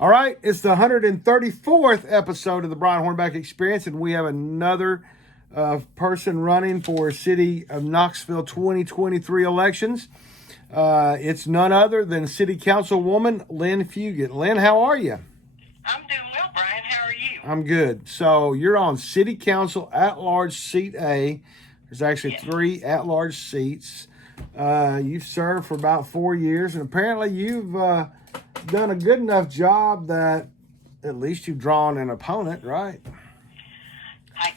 All right, it's the 134th episode of the Brian Hornback Experience, and we have another person running for City of Knoxville 2023 elections. It's none other than City Councilwoman Lynne Fugate. Lynne, how are you? I'm doing well, Brian. How are you? I'm good. So you're on City Council at-large seat A. There's actually three at-large seats. You've served for about 4 years, and apparently you've done a good enough job that at least you've drawn an opponent, right? I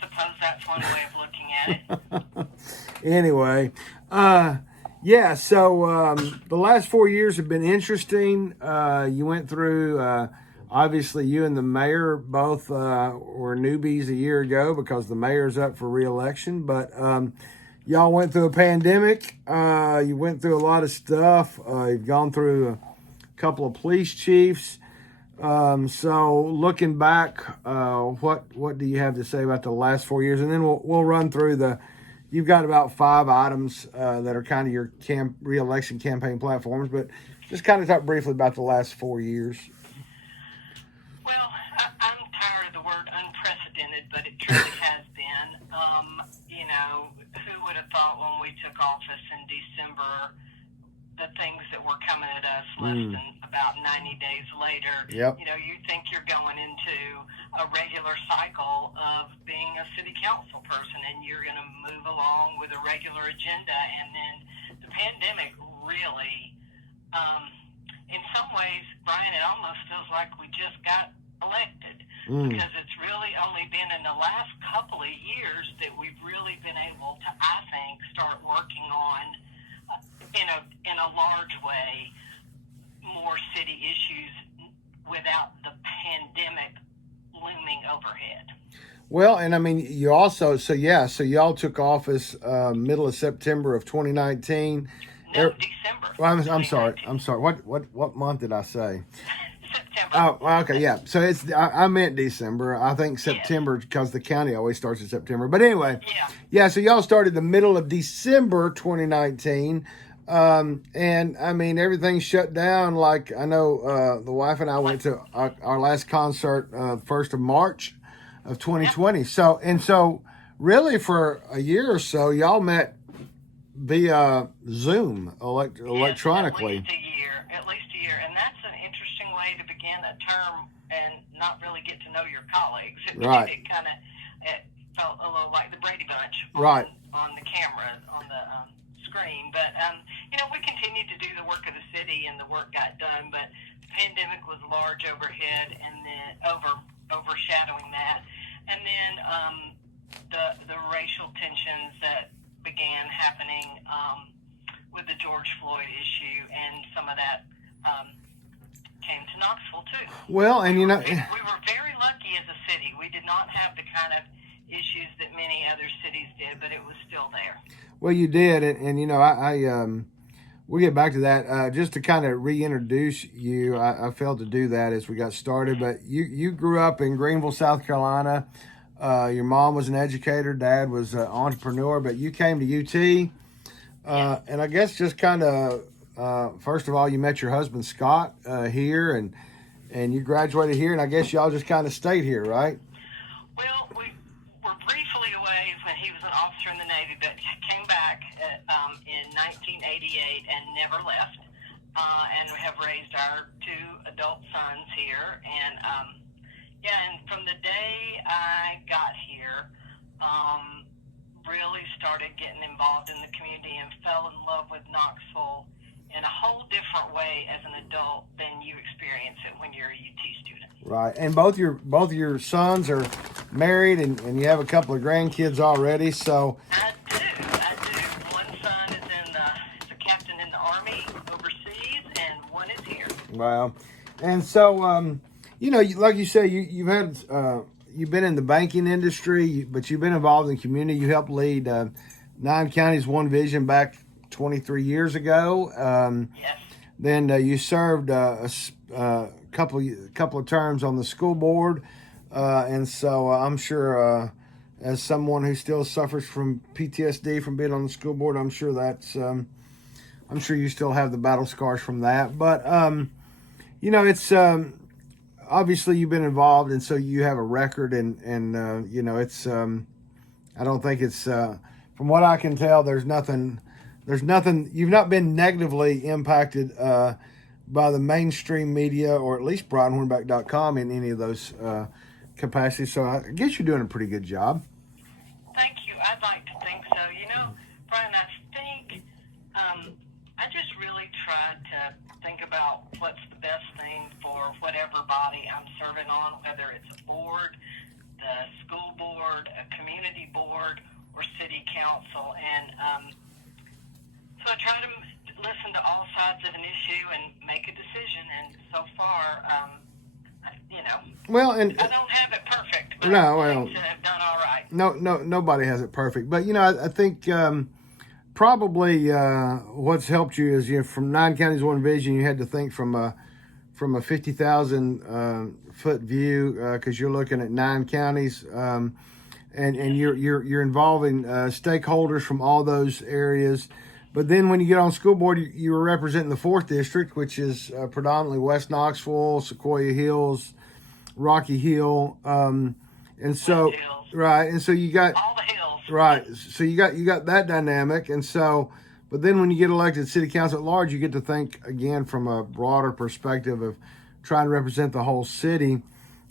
suppose that's one way of looking at it. Anyway, so the last 4 years have been interesting. You went through, obviously you and the mayor both were newbies a year ago because the mayor's up for re-election, but y'all went through a pandemic. You went through a lot of stuff. You've gone through a couple of police chiefs. So looking back, what do you have to say about the last 4 years? And then we'll run through you've got about 5 items that are kind of your re-election campaign platforms, but just kind of talk briefly about the last 4 years. Well, I'm tired of the word unprecedented, but it truly has been. Who would have thought when we took office in December, the things that were coming at us less than about 90 days later. Yep. You think you're going into a regular cycle of being a city council person and you're going to move along with a regular agenda. And then the pandemic really, in some ways, Brian, it almost feels like we just got elected because it's really only been in the last couple of years that we've really been able to, I think, start working on in a large way, more city issues without the pandemic looming overhead. Well, and I mean, you also, so y'all took office middle of September of 2019. No, December. Well, I'm sorry. What month did I say? September. Oh, okay, yeah. So I meant December. I think September because the county always starts in September. But anyway, so y'all started the middle of December 2019. And I mean, everything shut down. Like I know the wife and I went to our last concert 1st of March of 2020. So really for a year or so, y'all met via Zoom electronically. At least a year. And that's an interesting way to begin a term and not really get to know your colleagues. Right. It felt a little like the Brady Bunch on the camera, on the screen. But, we continued to do the work of the city and the work got done. But the pandemic was large overhead and then overshadowing that. And then the racial tensions that began happening with the George Floyd issue, and some of that came to Knoxville too. Well, and we were very lucky as a city. We did not have the kind of issues that many other cities did, but it was still there. Well, you did, and I we'll get back to that. Just to kind of reintroduce you, I failed to do that as we got started, but you grew up in Greenville, South Carolina. Your mom was an educator, dad was an entrepreneur, but you came to UT. And I guess just kind of, first of all, you met your husband, Scott, here, and you graduated here, and I guess y'all just kind of stayed here, right? Well, we were briefly away when he was an officer in the Navy, but came back in 1988 and never left, and we have raised our 2 adult sons here, and from the day I got here, really started getting involved in the community and fell in love with Knoxville in a whole different way as an adult than you experience it when you're a UT student. Right, and both your sons are married, and you have a couple of grandkids already. So I do. One son is is a captain in the Army overseas, and one is here. Wow, and so like you say, you've had. You've been in the banking industry, but you've been involved in the community. You helped lead 9 Counties, One Vision back 23 years ago. Yes. Then you served a couple of terms on the school board, and so I'm sure, as someone who still suffers from PTSD from being on the school board, I'm sure I'm sure you still have the battle scars from that. But it's obviously you've been involved, and so you have a record, and you know, it's I don't think it's from what I can tell, there's nothing, you've not been negatively impacted by the mainstream media, or at least BrianHornback.com, in any of those capacities. So I guess you're doing a pretty good job. Thank you. I'd like to think so. You know, Brian, I think I just really tried to think about what's the best thing for whatever body I'm serving on, whether it's a board, the school board, a community board, or city council. And so I try to listen to all sides of an issue and make a decision. And so far, you know, well, and I don't have it perfect, but no, I well, think I've done all right. Nobody has it perfect. But you know, I think probably what's helped you is, you know, from 9 counties, 1 vision. You had to think from a 50,000 foot view, because you're looking at 9 counties, and you're involving stakeholders from all those areas. But then when you get on school board, you were representing the 4th district, which is predominantly West Knoxville, Sequoia Hills, Rocky Hill, and so right, and so you got all the hills. Right, so you got that dynamic, and so, but then when you get elected city council at large, you get to think again from a broader perspective of trying to represent the whole city,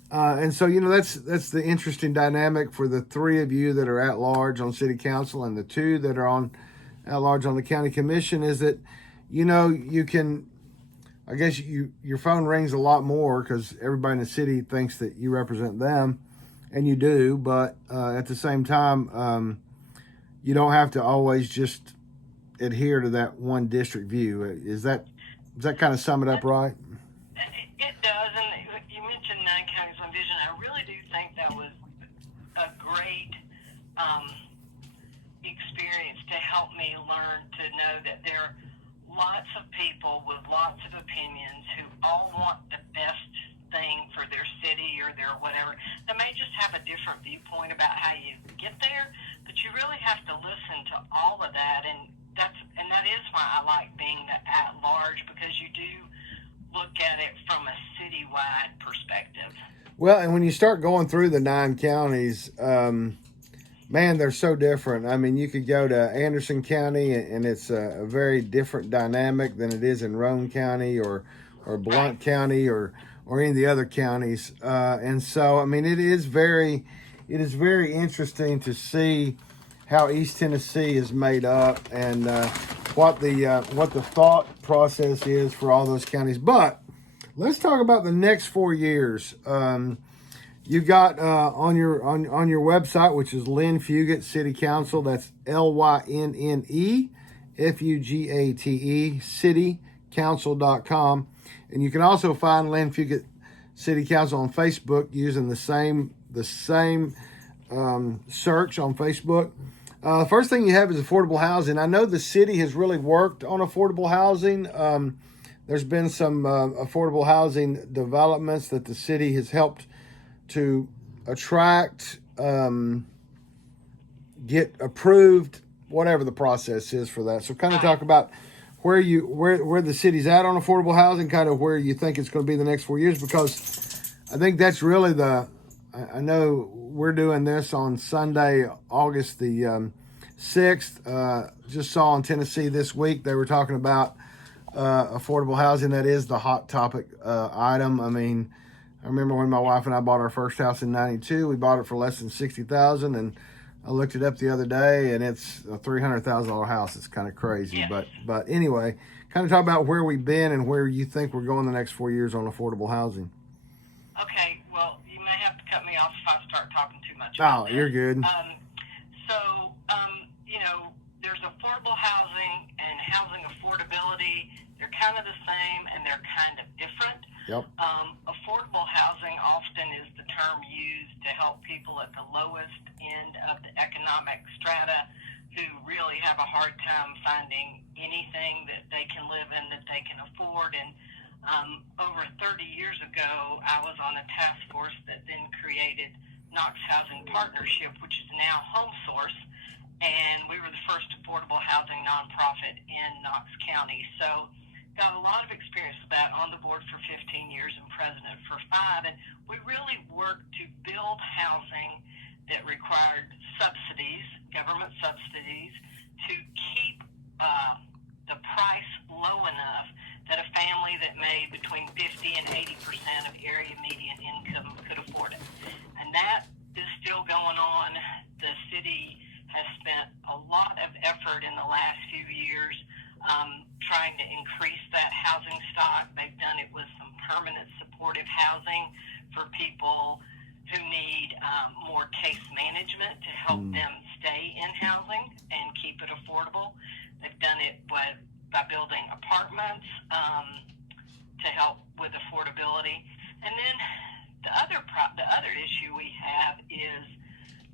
and so, you know, that's the interesting dynamic for the 3 of you that are at large on city council, and the 2 that are at large on the county commission, is that, you know, you can, I guess your phone rings a lot more because everybody in the city thinks that you represent them, and you do. But at the same time, you don't have to always just adhere to that one district view. Does that kind of sum it up right? It does. And you mentioned 9 counties, 1 vision. I really do think that was a great experience to help me learn to know that there are lots of people with lots of opinions who all want the best thing for their city or their whatever. They may just have a different viewpoint about how you get there, but you really have to listen to all of that, and that is why I like being at large, because you do look at it from a citywide perspective. Well, and when you start going through the 9 counties, man, they're so different. I mean, you could go to Anderson County, and it's a very different dynamic than it is in Roane County or Blount County or any of the other counties. And so, I mean, it is very interesting to see how East Tennessee is made up, and what the thought process is for all those counties. But let's talk about the next 4 years. You got on your website, which is Lynne Fugate City Council. That's LYNNE FUGATE citycouncil.com, and you can also find Lynne Fugate City Council on Facebook using the same search on Facebook. First thing you have is affordable housing. I know the city has really worked on affordable housing. There's been some affordable housing developments that the city has helped to attract, get approved, whatever the process is for that. So kind of talk about where the city's at on affordable housing, kind of where you think it's going to be the next 4 years, because I think that's really I know we're doing this on Sunday, August the 6th. Just saw in Tennessee this week, they were talking about affordable housing. That is the hot topic item. I mean, I remember when my wife and I bought our first house in '92. We bought it for less than $60,000, and I looked it up the other day, and it's a $300,000 house. It's kind of crazy, yes. but anyway, kind of talk about where we've been and where you think we're going the next 4 years on affordable housing. Okay, well, you may have to cut me off if I start talking too much. Oh, you're good. You know, there's affordable housing and housing affordability. They're kind of the same, and they're kind of different. Yep. Affordable housing often is the term used to help people at the lowest end of the economic strata who really have a hard time finding anything that they can live in that they can afford. And over 30 years ago, I was on a task force that then created Knox Housing Partnership, which is now HomeSource, and we were the first affordable housing nonprofit in Knox County. So got a lot of experience with that, on the board for 15 years and president for 5, and we really worked to build housing that required subsidies, government subsidies, to keep the price low enough that a family that made between 50 and 80% of area median income could afford it. And that is still going on. The city has spent a lot of effort in the last few years trying to increase that housing stock. They've done it with some permanent supportive housing for people who need more case management to help them stay in housing and keep it affordable. They've done it by building apartments to help with affordability. And then the other issue we have is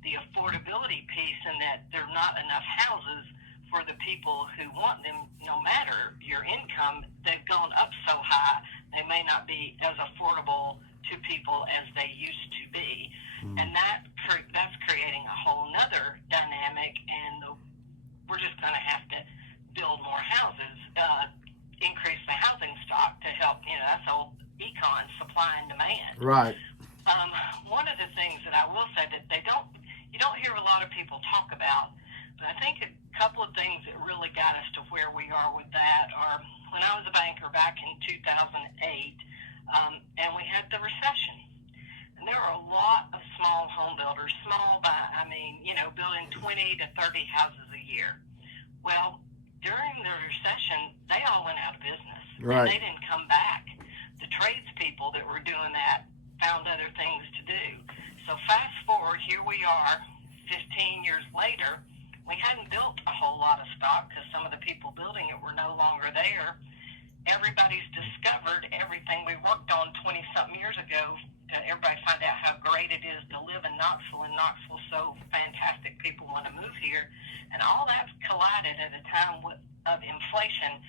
the affordability piece, in that there are not enough houses for the people who want them. No matter your income, they've gone up so high, they may not be as affordable to people as they used to be. And that's creating a whole nother dynamic, and we're just going to have to build more houses, increase the housing stock to help, that's old econ, supply and demand. Right. One of the things that I will say that you don't hear a lot of people talk about, but I think a couple of things that really got us to where we are with that are, when I was a banker back in 2008, and we had the recession. And there were a lot of small home builders, small by, building 20 to 30 houses a year. Well, during the recession, they all went out of business. Right. And they didn't come back. The tradespeople that were doing that found other things to do. So fast forward, here we are, 15 years later. We hadn't built a whole lot of stock because some of the people building it were no longer there. Everybody's discovered everything we worked on 20-something years ago. Everybody find out how great it is to live in Knoxville, and Knoxville's so fantastic. People want to move here. And all that's collided at a time of inflation,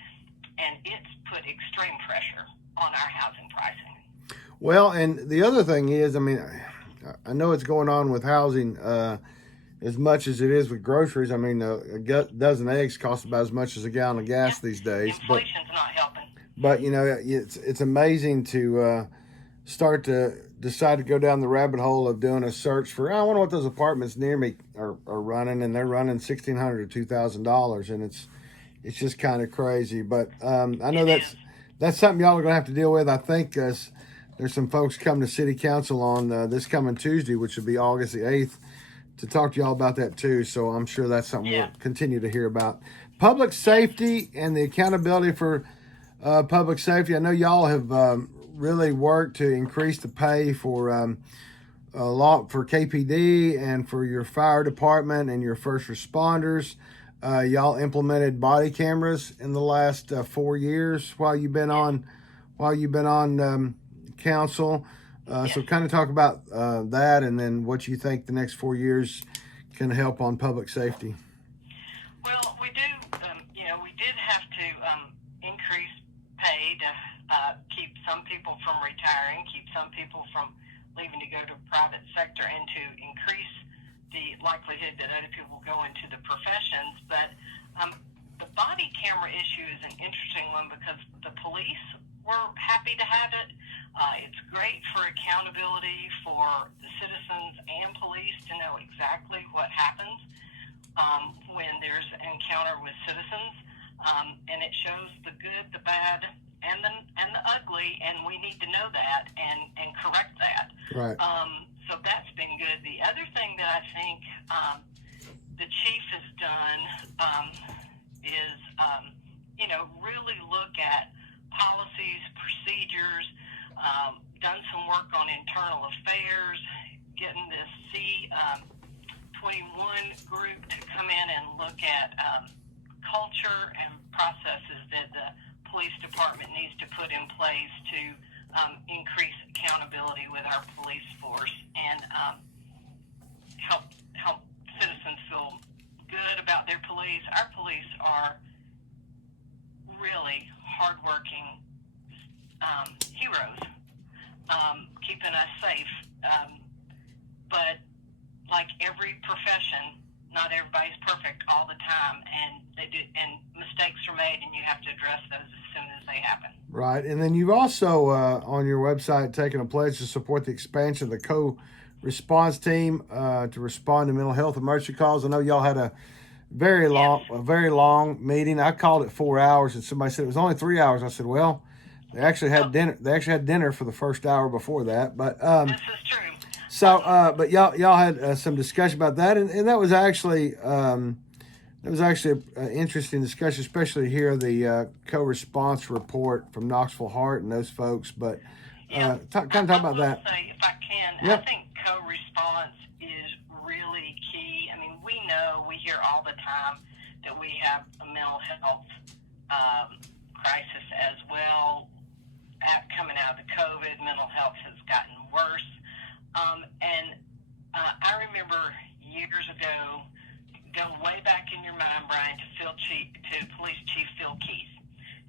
and it's put extreme pressure on our housing pricing. Well, and the other thing is, I know it's going on with housing as much as it is with groceries. A dozen eggs costs about as much as a gallon of gas these days. Inflation's not helping. But it's amazing to start to decide to go down the rabbit hole of doing a search for, I wonder what those apartments near me are running, and they're running $1,600 to $2,000, and it's just kind of crazy. But I know that's something y'all are going to have to deal with. I think there's some folks coming to City Council on this coming Tuesday, which will be August the 8th, to talk to y'all about that too. So I'm sure that's something we'll continue to hear about. Public safety and the accountability for public safety. I know y'all have really worked to increase the pay for a lot for KPD and for your fire department and your first responders. Y'all implemented body cameras in the last 4 years while you've been on council. So kind of talk about that, and then what you think the next 4 years can help on public safety. Well, we do. We did have to increase pay to keep some people from retiring, keep some people from leaving to go to private sector, and to increase the likelihood that other people go into the professions. But the body camera issue is an interesting one because the police were happy to have it. It's great for accountability for the citizens and police to know exactly what happens when there's an encounter with citizens, and it shows the good, the bad, and the ugly, and we need to know that and correct that. Right. So that's been good. The other thing that I think the chief has done is really look at policies, procedures, done some work on internal affairs, getting this C21 group to come in and look at culture and processes that the police department needs to put in place to increase accountability with our police force and help citizens feel good about their police. Our police are really hardworking heroes, keeping us safe. But like every profession, not everybody's perfect all the time, and they do, and mistakes are made, and you have to address those as soon as they happen. Right. And then you've also, on your website, taken a pledge to support the expansion of the co-response team to respond to mental health emergency calls. I know y'all had a very long meeting. I called it 4 hours, and somebody said it was only 3 hours. I said, well, they actually had dinner. They actually had dinner for the first hour before that. But this is true. So, but y'all had some discussion about that, and that was actually an interesting discussion, especially here the co-response report from Knoxville Heart and those folks. But talk about that. Say, if I can, yep. I think co-response is really key. I mean, we hear all the time that we have a mental health crisis as well. Coming out of the COVID, mental health has gotten worse. I remember years ago, going way back in your mind, Brian, to Police Chief Phil Keith.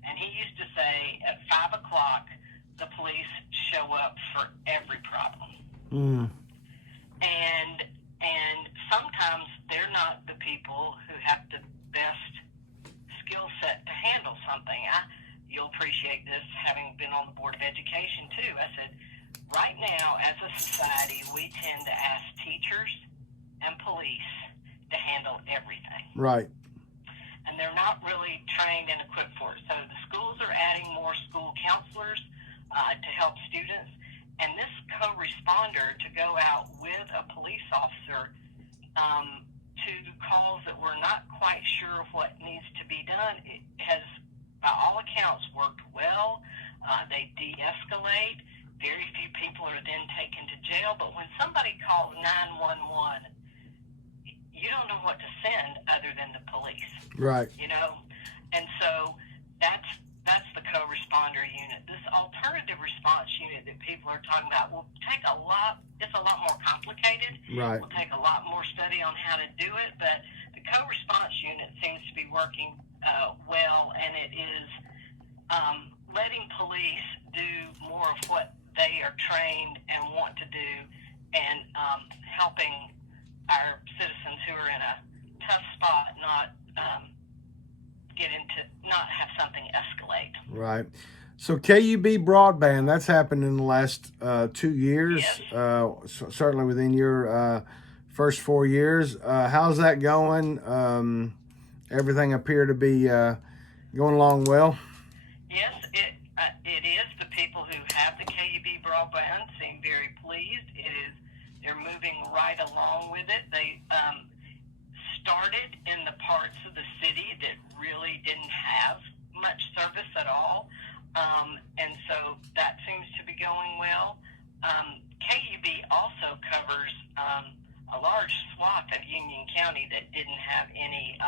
And he used to say, at 5 o'clock, the police show up for every problem. Mm. And sometimes they're not the people who have the best skill set to handle something. You'll appreciate this, having been on the Board of Education, too. I said, right now, as a society, we tend to ask teachers and police to handle everything. Right. And they're not really trained and equipped for it. So the schools are adding more school counselors to help students. And this co-responder to go out with a police officer to calls that we're not quite sure of what needs to be done, it has, by all accounts, worked well. They de-escalate. Very few people are then taken to jail. But when somebody calls 911, you don't know what to send other than the police. Right. And so that's the co-responder unit. This alternative response unit that people are talking about will take it's a lot more complicated. Right. Will take a lot more study on how to do it, but the co-response unit seems to be working well, and it is letting police do more of what they are trained and want to do, and helping our citizens who are in a tough spot not have something escalate. Right. So KUB broadband, that's happened in the last 2 years. Yes. Certainly within your first 4 years. How's that going? Everything appear to be going along well. Yes, it is. The people who have the KUB broadband seem very pleased. They're moving right along with it. They started in the parts of the city that really didn't have much service at all, and so that seems to be going well. KUB also covers a large swath of Union County that didn't have any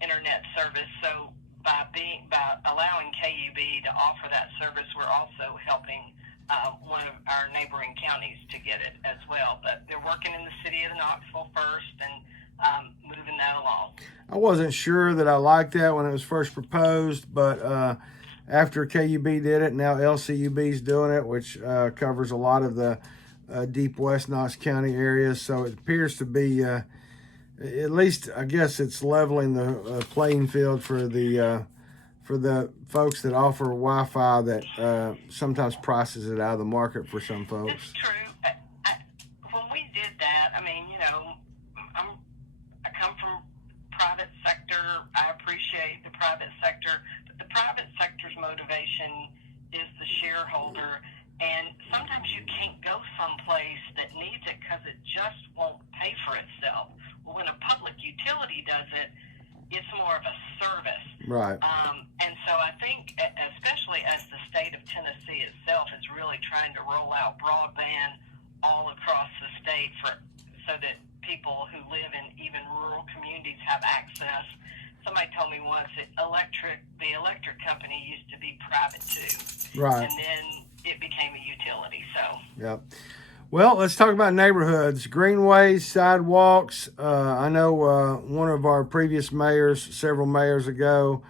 internet service. So by allowing KUB to offer that service, we're also helping one of our neighboring counties to get it as well. But they're working in the city of Knoxville first and moving that along. I wasn't sure that I liked that when it was first proposed, but after KUB did it, now LCUB's doing it, which covers a lot of the deep West Knox County areas. So it appears to be, at least I guess it's leveling the playing field for the folks that offer Wi-Fi that sometimes prices it out of the market for some folks. It's true. When we did that, I mean, I come from private sector. I appreciate the private sector, but the private sector's motivation is the shareholder, and sometimes you can't go someplace that needs it because it just won't pay for itself. Well, when a public utility does it, it's more of a service. Right. And so I think, especially as the state of Tennessee itself is really trying to roll out broadband all across the state so that people who live in even rural communities have access. Somebody told me once that the electric company used to be private too. Right. And then it became a utility. So. Yep. Well, let's talk about neighborhoods, greenways, sidewalks. I know one of our previous mayors, several mayors ago,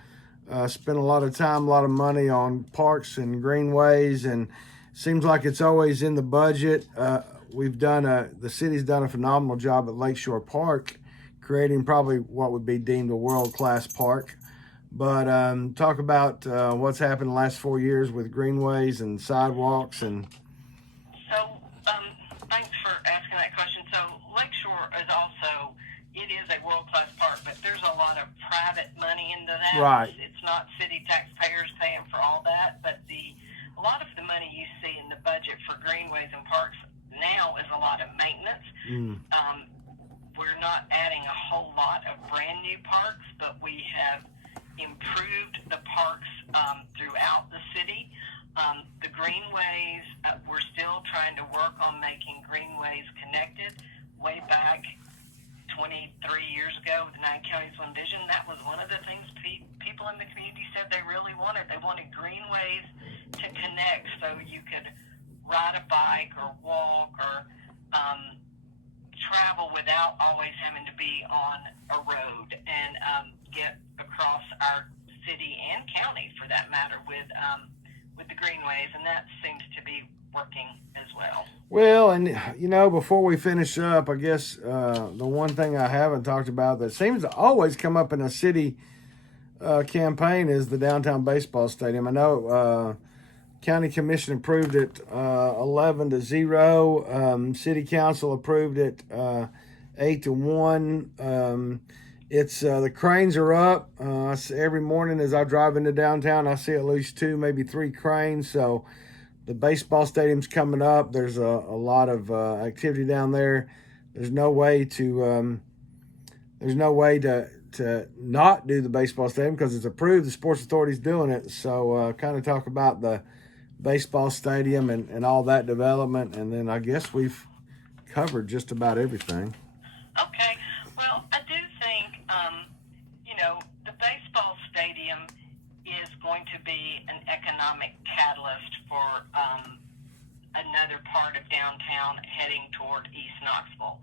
spent a lot of time, a lot of money on parks and greenways, and seems like it's always in the budget. The city's done a phenomenal job at Lakeshore Park, creating probably what would be deemed a world-class park. But talk about what's happened the last 4 years with greenways and sidewalks and. So, thanks for asking that question. So, Lakeshore is also, it is a world-class park, but there's a lot of private money into that. Right. It's not city taxpayers paying for all that, but a lot of the money you see in the budget for greenways and parks now is a lot of maintenance. We're not adding a whole lot of brand new parks, but we have improved the parks throughout the city. The greenways, we're still trying to work on making greenways connected. Way back 23 years ago with the 9 Counties One Vision, that was one of the things people in the community said they really wanted. They wanted greenways to connect so you could ride a bike or walk or travel without always having to be on a road and get across our city and county, for that matter, with the greenways, and that seems to be working as well. Well, and before we finish up, I guess the one thing I haven't talked about that seems to always come up in a city campaign is the downtown baseball stadium. I know County Commission approved it 11-0. City Council approved it 8-1. It's the cranes are up. Every morning as I drive into downtown, I see at least 2, maybe 3 cranes. So the baseball stadium's coming up. There's a lot of activity down there. There's no way to not do the baseball stadium because it's approved. The Sports Authority's doing it. So kind of talk about the baseball stadium and all that development, and then I guess we've covered just about everything. Okay. Well, I do think, the baseball stadium is going to be an economic catalyst for another part of downtown heading toward East Knoxville.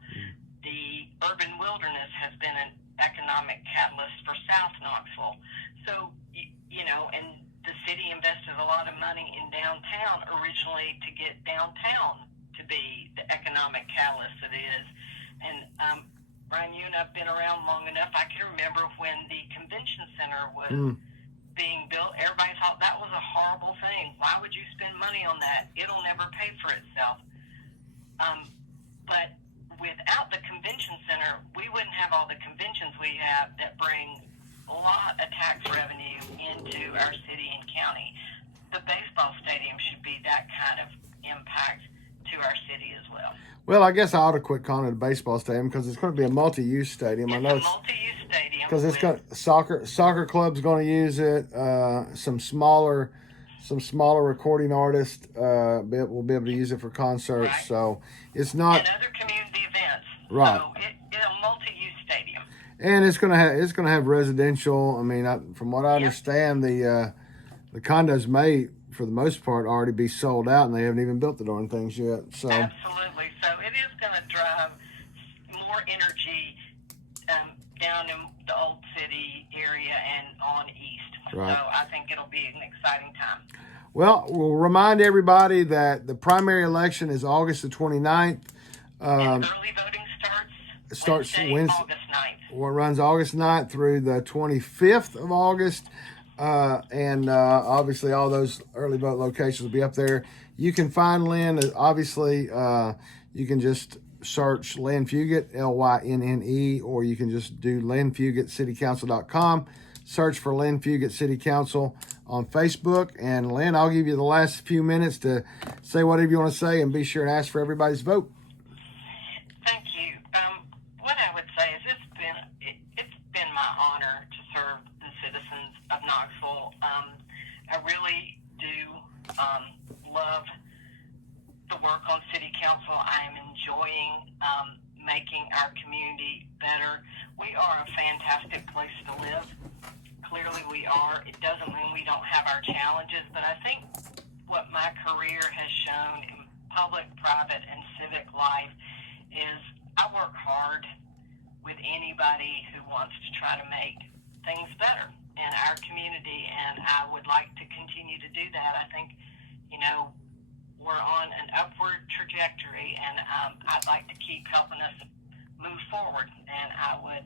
The urban wilderness has been an economic catalyst for South Knoxville. So, and the city invested a lot of money in downtown originally to get downtown to be the economic catalyst it is. And Brian, you and I have been around long enough. I can remember when the convention center was being built, everybody thought that was a horrible thing. Why would you spend money on that? It'll never pay for itself. But without the convention center, we wouldn't have all the conventions we have that bring a lot of tax revenue into our city and county. The baseball stadium should be that kind of impact to our city as well. Well, I guess I ought to quit calling it a baseball stadium because it's going to be a multi-use stadium. It's I know a multi-use stadium because it's got soccer club's going to use it. Some smaller recording artists will be able to use it for concerts. Right. So it's not and other community events. Right. So it's a multi-use stadium. And it's gonna have residential. I mean, from what I understand, the condos may, for the most part, already be sold out, and they haven't even built the darn things yet. So absolutely. So it is going to drive more energy down in the old city area and on east. Right. So I think it'll be an exciting time. Well, we'll remind everybody that the primary election is August the 29th. And early voting starts Wednesday, August 9th. Well, it runs August 9th through the 25th of August. And obviously all those early vote locations will be up there. You can find Lynne, obviously, you can just search Lynne Fugate, Lynnne, or you can just do LynneFugateCityCouncil.com. Search for Lynne Fugate City Council on Facebook. And Lynne, I'll give you the last few minutes to say whatever you want to say and be sure and ask for everybody's vote. Thank you. What I would say is it's been my honor to serve the citizens of Knoxville. I really do love the work on City Council. I am enjoying making our community better. We are a fantastic place to live. Clearly we are. It doesn't mean we don't have our challenges, but I think what my career has shown in public, private, and civic life is I work hard with anybody who wants to try to make things better in our community, and I would like to continue to do that. I think, we're on an upward trajectory, and I'd like to keep helping us move forward, and I would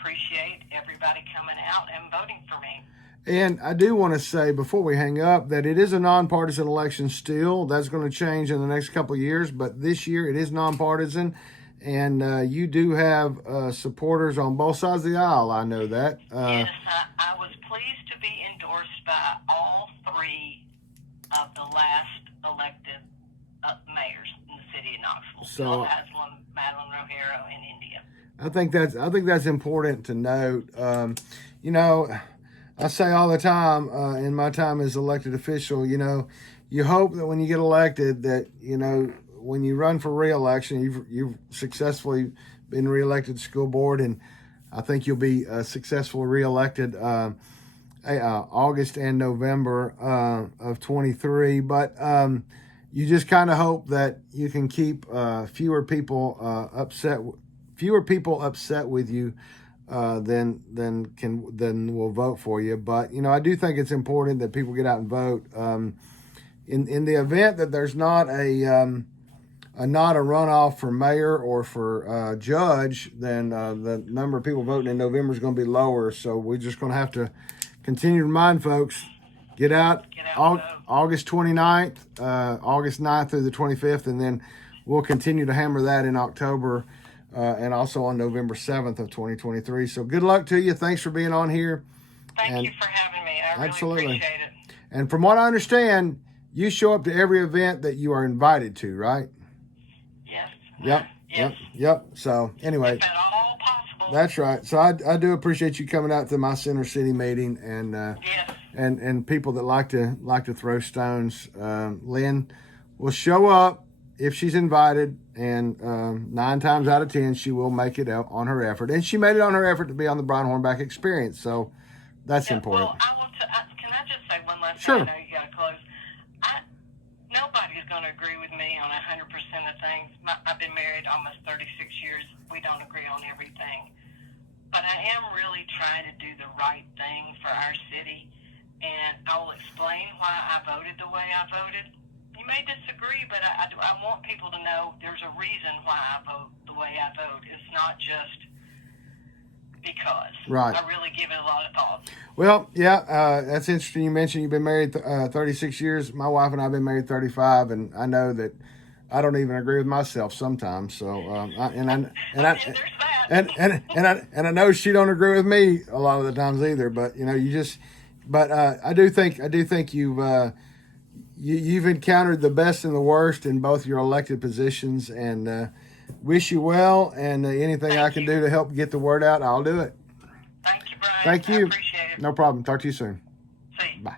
appreciate everybody coming out and voting for me. And I do want to say before we hang up that it is a nonpartisan election still. That's going to change in the next couple of years, but this year it is nonpartisan. And you do have supporters on both sides of the aisle. I know that. Yes, I was pleased to be endorsed by all three of the last elected mayors in the city of Knoxville. So, Bill Haslam, Madeline Rogero, and India. I think that's important to note. You know, I say all the time in my time as elected official, you know, you hope that when you get elected that, you know, when you run for re-election, you've successfully been re-elected to school board, and I think you'll be successfully re-elected August and November of 23. But you just kind of hope that you can keep fewer people upset with you than will vote for you. But you know, I do think it's important that people get out and vote. In the event that there's not a runoff for mayor or for judge, then the number of people voting in November is going to be lower. So we're just going to have to continue to remind folks, get out August 29th, August 9th through the 25th, and then we'll continue to hammer that in October and also on November 7th of 2023. So good luck to you. Thanks for being on here. Thank you for having me. I absolutely really appreciate it. And from what I understand, you show up to every event that you are invited to, right? Yes. Yep. So anyway, if at all possible. That's right. So I do appreciate you coming out to my Center City meeting, and Yes. and people that like to throw stones. Lynne will show up if she's invited, and 9 times out of 10 she will make it out on her effort, and she made it on her effort to be on the Brian Hornback Experience. So that's important. Well, I want to. Can I just say one last Sure. thing? I know you got to close. Nobody's going to agree with me on 100% of things. I've been married almost 36 years. We don't agree on everything. But I am really trying to do the right thing for our city, and I will explain why I voted the way I voted. You may disagree, but I want people to know there's a reason why I vote the way I vote. It's not just because. Right. I really give it a lot of thought. Well, yeah, that's interesting. You mentioned you've been married 36 years. My wife and I have been married 35, and I know that I don't even agree with myself sometimes. So, I know she don't agree with me a lot of the times either. But you know, I do think you've encountered the best and the worst in both your elected positions, and wish you well. And anything I can do to help get the word out, I'll do it. Thank you, Brian. Thank you. I appreciate it. No problem. Talk to you soon. See you. Bye.